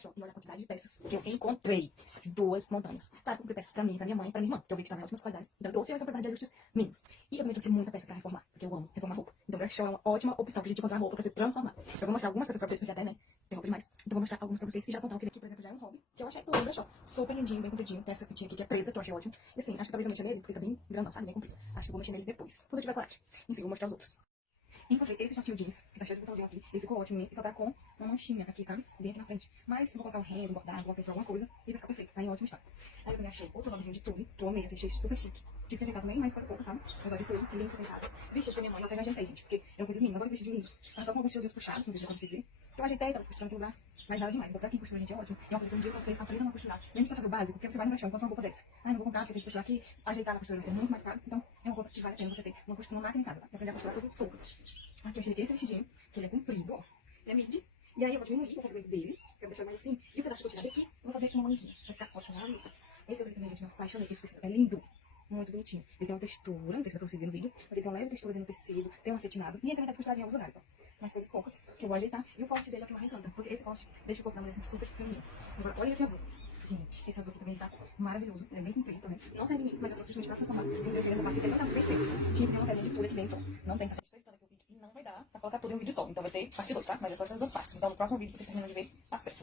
brechó e olha a quantidade de peças que eu encontrei. 2 montanhas. Tá, eu comprei peças pra mim, pra minha mãe e pra minha irmã, que eu vi que estavam em ótimas qualidades. Então eu trouxe, então precisar de ajustes mínimos. E eu também trouxe muita peça pra reformar, porque eu amo reformar roupa. Então o brechó é uma ótima opção pra gente encontrar roupa pra se transformar. Eu vou mostrar algumas peças pra vocês, porque até, né, tem roupa demais. Então vou mostrar algumas pra vocês e já contar o que aqui, por exemplo, já é um hobby, que eu achei tudo no brechó. Super lindinho, bem compridinho. Tem essa fitinha aqui que é presa, que eu achei ótimo. E assim, acho que talvez eu mexa nele, porque tá bem grandão, sabe? Bem comprido. Acho que eu vou mexer nele depois, quando eu tiver coragem. Enfim, vou mostrar os outros. Encontrei esse shortinho jeans, que tá cheio de botãozinho aqui. Ele ficou ótimo em mim, e só tá com uma manchinha aqui, sabe? Bem aqui na frente. Mas eu vou colocar um rendo, bordado, vou colocar alguma coisa, e vai ficar perfeito, tá em ótimo estado. Aí eu também achei outro nomezinho de tule, que eu amei, assim, achei super chique. Tive que ajeitar também, mas faz pouco, sabe? Mas ó, de tule, limpo, deitado. Vestido pra minha mãe, eu até já ajeitei, gente, porque eu não fiz nenhum, agora vestido lindo. Mas só com alguns fiozinhos puxados, não sei se como vocês viram. Eu ajeitei, tava costurando aqui no braço, mas nada demais. Então pra quem costura, gente, é ótimo. E é uma coisa que eu digo pra vocês, aprendam a costurar. Mesmo pra fazer o básico, porque você vai no chão, encontra uma roupa dessa. Ah, não vou comprar, porque tem que costurar aqui, ajeitar na costura vai ser muito mais caro. Então, é uma roupa que vale a pena você ter uma costura, uma máquina em casa, tá? E aprender a costurar coisas poucas. Aqui eu achei esse vestidinho, que ele é comprido, ó. Ele é midi. E aí eu vou diminuir o comprimento dele, quero deixar mais assim. E o pedaço que eu tirar daqui, eu vou fazer uma manguinha. Vai ficar ótimo, maravilhoso. Esse outro também, gente, me apaixonei com esse tecido. É lindo. Muito bonitinho. Ele tem uma textura, não sei se dá pra vocês verem no vídeo, mas ele tem uma leve textura no tecido, tem um acetinado. E ele também tá descosturado em alguns lugares, ó. Umas coisas poucas, que eu vou ajeitar. E o corte dele é o que mais encanta, porque esse corte deixa o corpo da mulher assim super feminino. Agora, olha esse azul. Gente, esse azul aqui também tá maravilhoso. Ele é bem comprido também. Não tem limite, mas eu trouxe justamente pra transformar. Eu desenhei essa parte dele, não tá perfeito. Tinha que ter uma pedrinha de tudo aqui dentro. Não tem, tá só editando aqui o vídeo. E não vai dar pra colocar tudo em um vídeo só. Então vai ter parte 2, tá? Mas é só essas duas partes. Então no próximo vídeo vocês terminam de ver as peças.